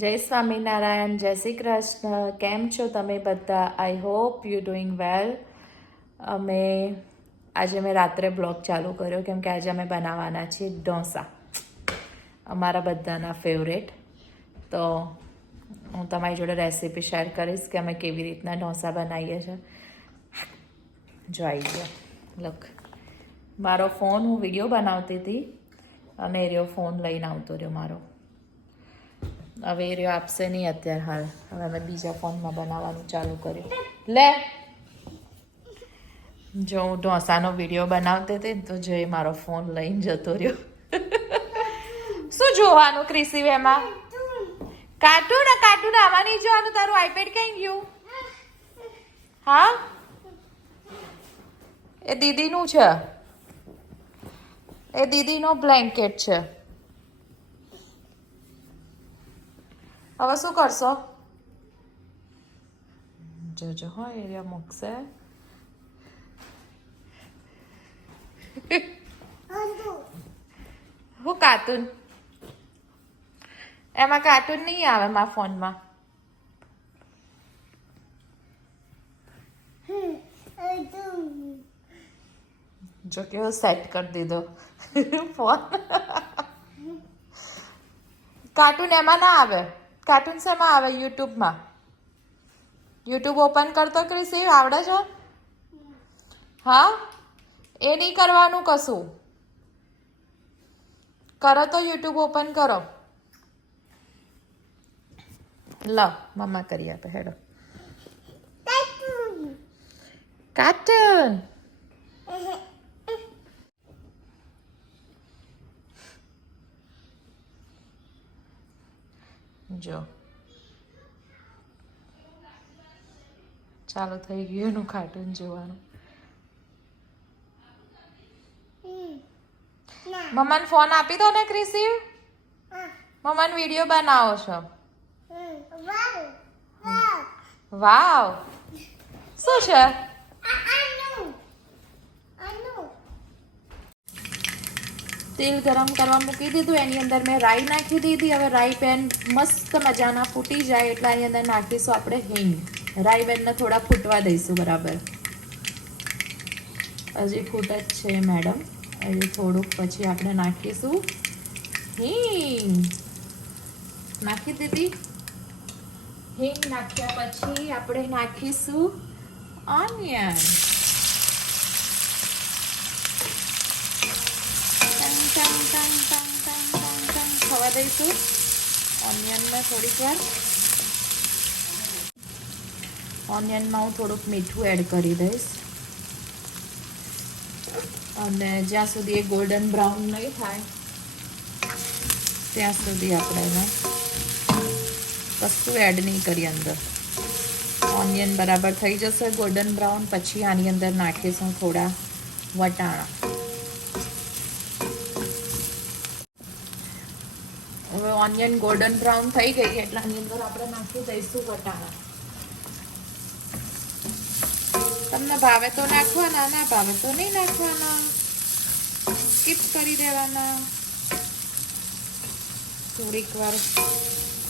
જય સ્વામિનારાયણ, જય શ્રી કૃષ્ણ. કેમ છો તમે બધા? આઈ હોપ યુ ડુઈંગ વેલ. આજે મેં રાત્રે બ્લોગ ચાલુ કર્યો કેમ કે આજે અમે બનાવવાના છીએ ઢોસા, અમારા બધાના ફેવરેટ. તો હું તમારી જોડે રેસીપી શેર કરીશ કે અમે કેવી રીતના ઢોસા બનાવીએ છીએ. જોઈ ગયો લક, મારો ફોન, હું વિડીયો બનાવતી હતી અને એ રહ્યો ફોન લઈને આવતો રહ્યો મારો. હવે એ રહ્યો આપશે નહીં અત્યારે હાલ. હવે અમે બીજા ફોનમાં બનાવવાનું ચાલુ કર્યું. લે, જો હું ઢોસાનો વિડીયો બનાવતી હતી તો જો એ મારો ફોન લઈને જતો રહ્યો. શું જોવાનું ક્રિસી એમાં? કાર્ટૂન આમાં નહીં જોવાનું. તારું આઈપેડ ક્યાં ગયું? હા, એ દીદીનું છે, એ દીદીનો બ્લેન્કેટ છે. હવે શું કરશો? જોજો હો, એરિયા મૂકશે. હું કાર્ટૂન? એમાં કાર્ટૂન નહીં આવે મારા ફોનમાં. જો કેવો સેટ કરી દીધો ફોન. કાર્ટૂન એમાં ના આવે. કાર્ટૂન શેમાં આવે? યુટ્યુબમાં. યુટ્યુબ ઓપન કરતો ક્રિસી, આવડે છો? હા, એ નહીં કરવાનું કશું. કરો તો યુટ્યુબ ઓપન કરો. લો, મમ્મા કરી આપે. હેડો. કાર્ટૂન. જો ચાલુ થઈ ગયું એનું કાર્ટૂન જોવાનું. મમ્માને ફોન આપી દો ને ક્રિસી. મમ્માને વિડીયો બનાવો છો. વાવ, શું છે? તેલ ગરમ કરવા મૂકી દીધું. એની અંદર મેં રાઈ નાખી દીધી. હવે રાઈ પેન મસ્ત મજાના ફૂટી જાય એટલે એની અંદર નાખીશું આપણે હિંગ. રાઈ પેનને થોડા ફૂટવા દઈશું બરાબર. હજી ફૂટ જ છે મેડમ. હજી થોડુંક પછી આપણે નાખીશું હિંગ. નાખી દીધી. હિંગ નાખ્યા પછી આપણે નાખીશું ઓનિયન. ખવા દઈશું ઓનિયનને થોડીક વાર. ઓનિયનમાં હું થોડુંક મીઠું એડ કરી દઈશ અને જ્યાં સુધી એ ગોલ્ડન બ્રાઉન નહીં થાય ત્યાં સુધી આપણે એને કશું એડ નહીં કરીએ અંદર. ઓનિયન બરાબર થઈ જશે ગોલ્ડન બ્રાઉન પછી આની અંદર નાખીશું થોડા વટાણા. હવે ઓનિયન ગોલ્ડન બ્રાઉન થઈ ગઈ એટલે આની અંદર આપણે નાખી દઈશું વટાણા. તમને ભાવે તો નાખવાના, ના ભાવે તો નહીં નાખવાના, સ્કીપ કરી દેવાના. થોડીક વાર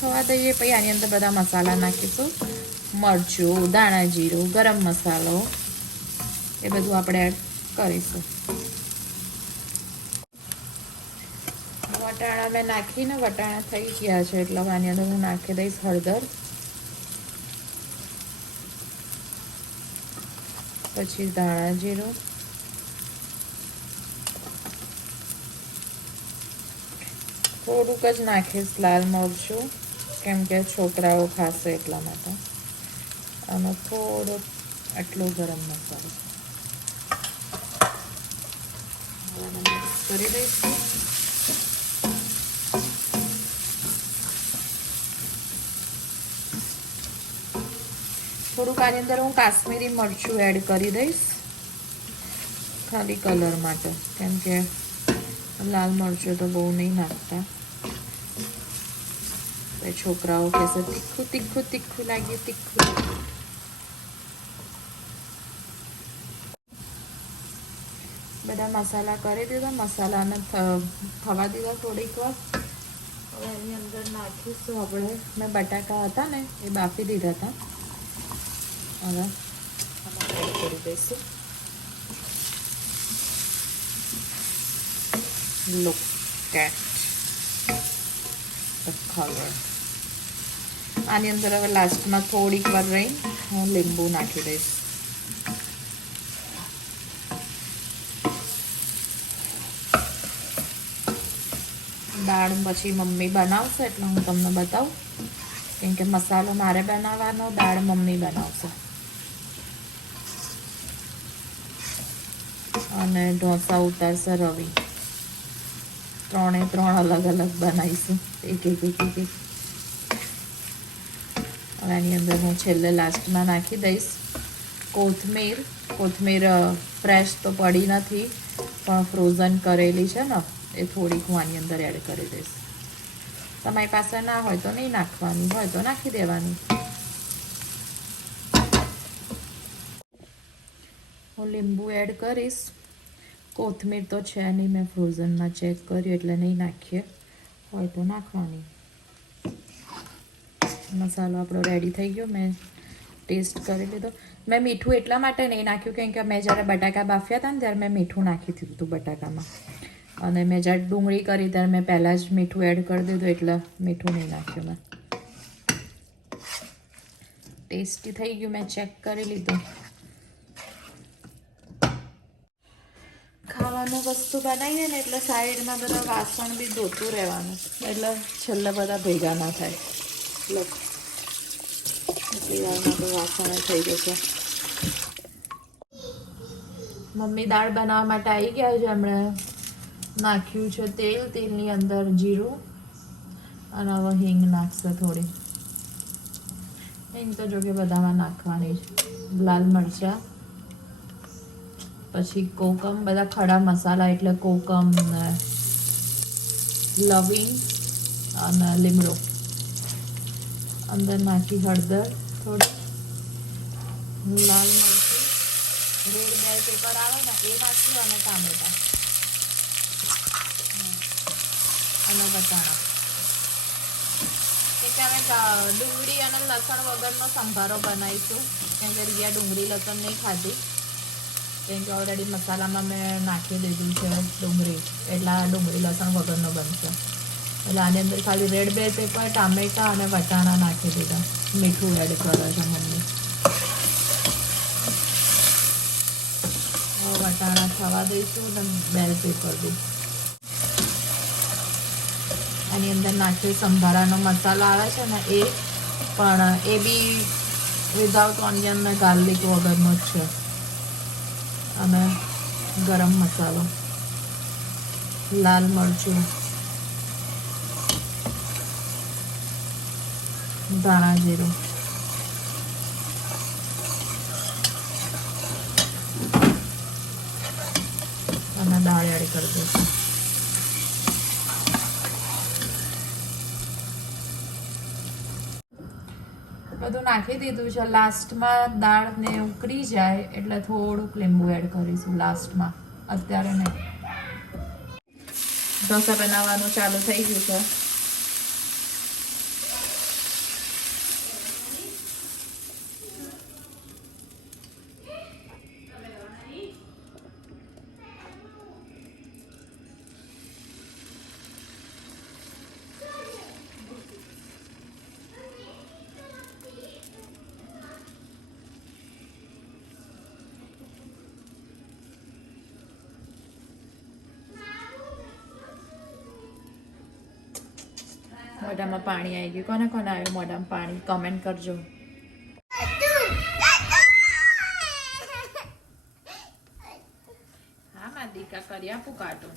ખવા દઈએ પછી આની અંદર બધા મસાલા નાખીશું. મરચું, દાણા જીરું, ગરમ મસાલો એ બધું આપણે એડ કરીશું. વટાણા મેં નાખીને વટાણા થઈ ગયા છે એટલે આની અંદર હું નાખી દઈશ હળદર, પછી ધાણા જીરું, થોડુંક જ નાખીશ લાલ મરચું કેમ કે છોકરાઓ ખાશે એટલા માટે, અને થોડોક આટલો ગરમ મસાલો કરી દઈશું. થોડુંક આની અંદર હું કાશ્મીરી મરચું એડ કરી દઈશ ખાલી કલર માટે, કેમ કે લાલ મરચું તો બહુ નહીં નાખતા. છોકરાઓ કહેશે તીખું તીખું તીખું લાગ્યું, તીખું. બધા મસાલા કરી દીધા. મસાલાને થવા દીધા થોડીક વાર. હવે એની અંદર નાખીશું આપણે, મેં બટાકા હતા ને એ બાફી દીધા હતા, હવે આમાં એડ કરી દઈશું. Look at the color. આની અંદર હવે લાસ્ટમાં થોડીક વાર રહી હું લીંબુ નાખી દઈશ. દાળ પછી મમ્મી બનાવશે એટલે હું તમને બતાવું, કેમ કે મસાલો મારે બનાવવાનો, દાળ મમ્મી બનાવશે. અને ઢોસા ઉતારશે રવિ. 3 અલગ અલગ બનાવીશું, એક. હવે આની અંદર હું છેલ્લે લાસ્ટમાં નાખી દઈશ કોથમીર. ફ્રેશ તો પડી નથી પણ ફ્રોઝન કરેલી છે ને, એ થોડીક હું આની અંદર એડ કરી દઈશ. તમારી પાસે ના હોય તો નહીં નાખવાની, હોય તો નાખી દેવાની. હું લીંબુ એડ કરીશ. કોથમીર તો છે નહીં, મેં ફ્રોઝનમાં ચેક કર્યું એટલે નહીં નાખીએ, હોય તો નાખવાની. મસાલો આપણો રેડી થઈ ગયો, મેં ટેસ્ટ કરી લીધો. મેં મીઠું એટલા માટે નહીં નાખ્યું કેમ કે મેં જ્યારે બટાકા બાફ્યા હતા ને ત્યારે મેં મીઠું નાખી દીધું હતું બટાકામાં, અને મેં જ્યારે ડુંગળી કરી ત્યારે મેં પહેલાં જ મીઠું એડ કરી દીધું એટલે મીઠું નહીં નાખ્યું મેં. ટેસ્ટી થઈ ગયું, મેં ચેક કરી લીધું. ખાવાનું વસ્તુ બનાવીએ ને એટલે સાઈડમાં બધા વાસણ બી ધોતું રહેવાનું, એટલે છેલ્લે બધા ભેગા ના થાય. એટલી વારમાં તો વાસણ થઈ જશે. મમ્મી દાળ બનાવવા માટે આવી ગયા છે. એમણે નાખ્યું છે તેલ, તેલની અંદર જીરું, અને હવે હિંગ નાખશે થોડી. હિંગ તો જો કે બધામાં નાખવાની જ. લાલ મરચાં, પછી કોકમ, બધા ખડા મસાલા એટલે કોકમ ને લવિંગ અને લીમડો. અંદર નાખી હળદર થોડી, લાલ મરચું, રેડ બેલ પેપર આવે ને એ નાખ્યું, અને ટામેટા અને વટાણા. કે અમે ડુંગળી અને લસણ વગરનો સંભારો બનાવીશું, કેમ કે રિયા ડુંગળી લસણ નહીં ખાતી, કેમ કે ઓલરેડી મસાલામાં મેં નાખી દીધું છે ડુંગળી, એટલે ડુંગળી લસણ વગરનો બનશે. એટલે આની અંદર ખાલી રેડ બેલ પેપર, ટામેટા અને વટાણા નાખી દીધા. મીઠું એડ કરે છે મમ્મી. વટાણા થવા દઈશું અને બેલ પેપર બી. આની અંદર નાખી સંભારાનો મસાલો આવે છે ને એ, પણ એ બી વિધાઉટ ઓનિયન ને ગાર્લિક વગરનો જ છે. અને ગરમ મસાલો, લાલ મરચું, ધાણા જીરું, અને દાળ એડ કરી દઈશું. બધું નાખી દીધું છે. લાસ્ટમાં દાળને ઉકળી જાય એટલે થોડુંક લીંબુ એડ કરીશું લાસ્ટમાં, અત્યારે નહીં. ઢોસા બનાવવાનું ચાલુ થઈ ગયું છે. મોઢામાં પાણી આવી ગયું. કોને કોને આવ્યું મોઢામાં પાણી? કમેન્ટ કરજો. હા મારા દીકા કરી આપું કાર્ટૂન.